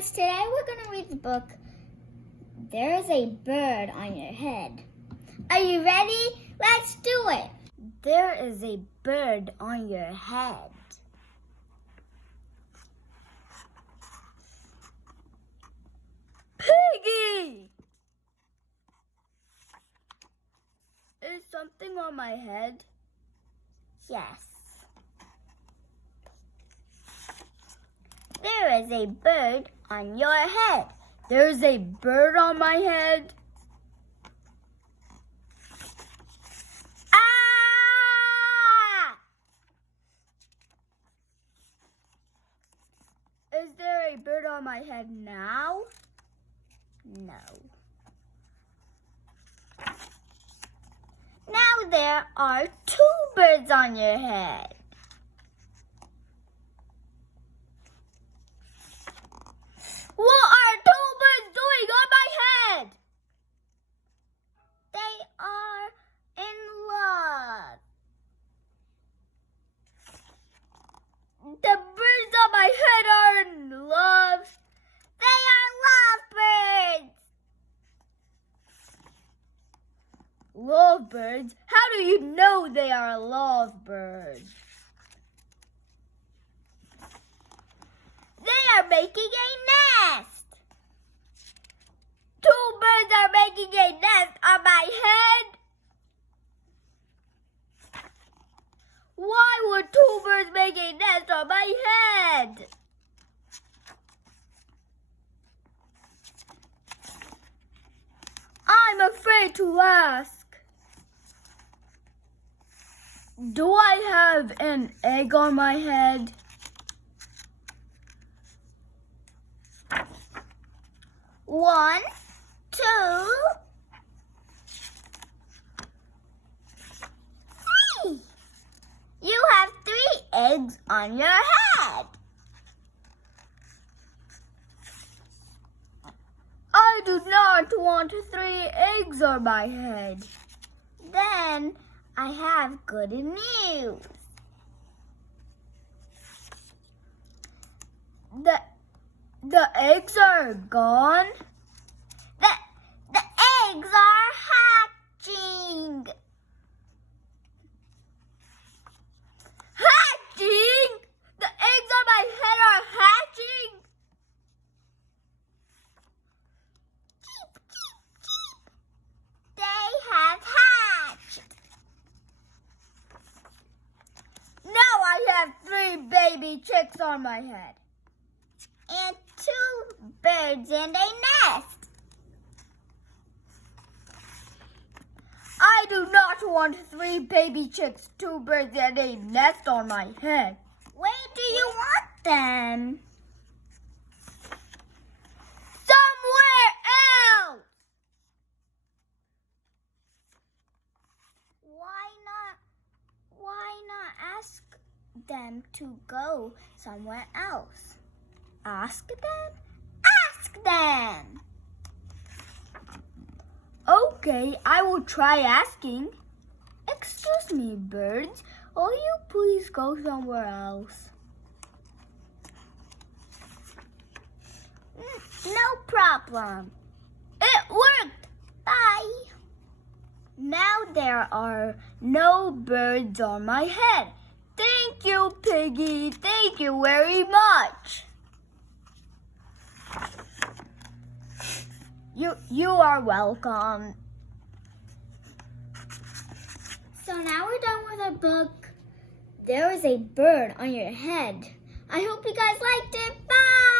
friends, today we're going to read the book, There is a Bird on Your Head. Are you ready? Let's do it. There is a bird on your head. Piggie! Is something on my head? Yes. There is a bird on your head. There's a bird on my head? Ah! Is there a bird on my head now? No. Now there are 2 birds on your head. What are 2 birds doing on my head? They are in love. The birds on my head are in love. They are lovebirds. Lovebirds? How do you know they are lovebirds? They are making a nest. 2 birds are making a nest on my head. Why would 2 birds make a nest on my head? I'm afraid to ask. Do I have an egg on my head? One, 2, 3. You have 3 eggs on your head. I do not want 3 eggs on my head. Then I have good news. The eggs are gone. The eggs are hatching. Hatching? The eggs on my head are hatching? Cheep, cheep, cheep. They have hatched. Now I have 3 baby chicks on my head. And 2 birds and a nest. I do not want 3 baby chicks, 2 birds, and a nest on my head. Where do you want them? Somewhere else! Why not ask them to go somewhere else? Ask them? Ask them! Okay, I will try asking. Excuse me, birds. Will you please go somewhere else? No problem. It worked! Bye. Now there are no birds on my head. Thank you, Piggie. Thank you very much. You are welcome. So now we're done with our book, There is a Bird on Your Head. I hope you guys liked it. Bye!